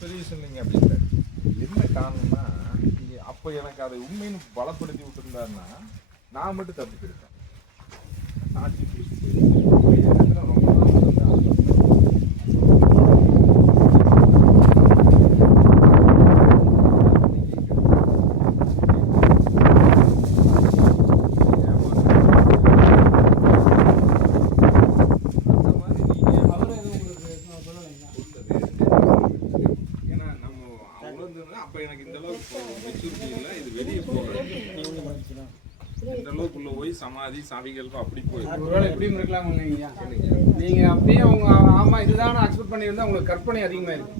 பெரிய விஷயம் இல்லைங்க அப்படின்ட்டாரு. என்ன காரணம்னா, அப்போ எனக்கு அதை உண்மைன்னு பலப்படுத்தி விட்டுருந்தாருன்னா நான் மட்டும் தப்பு போயிருப்பேன். சாட்சி ரொம்ப நாள் வந்து அப்ப எனக்கு இந்த அளவுக்கு மெச்சூரிட்டி இல்லை. இது வெளியே போகிறது இந்த அளவுக்குள்ள போய் சமாதி சாவிகள் அப்படி போய் ஒருவேளை இப்படியும் இருக்கலாம். நீங்க அப்படியே அவங்க ஆமா இதுதான் அக்செப்ட் பண்ணியிருந்தா உங்களுக்கு கற்பனை அதிகமா இருக்கும்,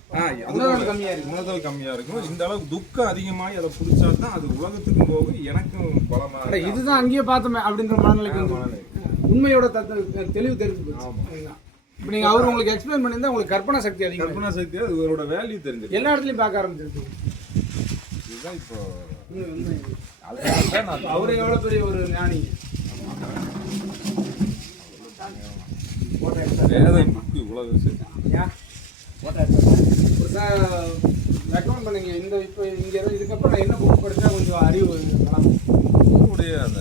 கம்மியா இருக்கும், உணர்தல் கம்மியா இருக்கும். இந்த அளவுக்கு துக்கம் அதிகமாகி அதை பிடிச்சா தான் அது உலகத்துக்கும் போகும், எனக்கும் பலமா. இதுதான் அங்கேயே பார்த்தோமே அப்படின்ற மனநிலைக்கு உண்மையோட தெளிவு தெரிஞ்சு போச்சு. இப்போ நீங்கள் அவர் உங்களுக்கு எக்ஸ்பிளைன் பண்ணியிருந்தா உங்களுக்கு கற்பனை சக்தி அதிகம், கற்பனை சக்தி அதோட வேல்யூ தெரிஞ்சு எல்லா இடத்துலையும் பார்க்க ஆரம்பிச்சிருக்கு. இதுதான் இப்போ அவரு எவ்வளோ பெரிய ஒரு ஞானி. வேதை புக்கு இவ்வளவு ரெக்கமெண்ட் பண்ணுங்க. இந்த இப்போ இங்கே இதுக்கப்புறம் நான் என்ன புக் படித்தா கொஞ்சம் அறிவு உங்களுடைய அந்த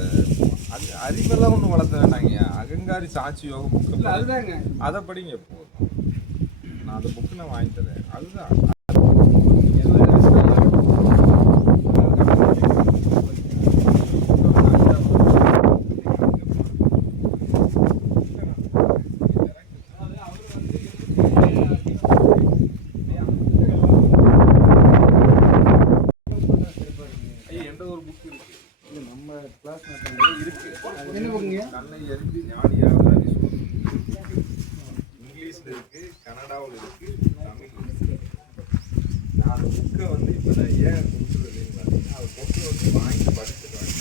அறிவெல்லாம் ஒன்றும் வளர்த்த வேண்டாங்க. அகங்காரி சாட்சி யோக புக்கு அதுதாங்க, அதை படிங்க போதும். நான் அந்த புக்கு நான் வாங்கி தரேன். அதுதான் இங்கிலீஷ்ல இருக்கு, கன்னடாவில் இருக்கு, தமிழ் இருக்கு. நான் அந்த புக்கை வந்து இப்போ நான் ஏன் கொடுத்துருதுன்னு பார்த்தீங்கன்னா, அந்த புக்கை வந்து வாங்கி படிச்சுருவாங்க.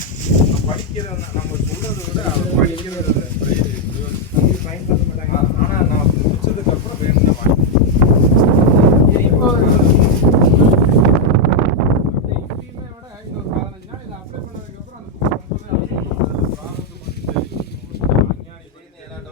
நான் படிக்கிறத நம்ம சொல்றதை விட அதை படிக்கிறத பயன்படுத்த மாட்டாங்க. ஆனால் நான் முடிச்சதுக்கு அப்புறம் வேணும்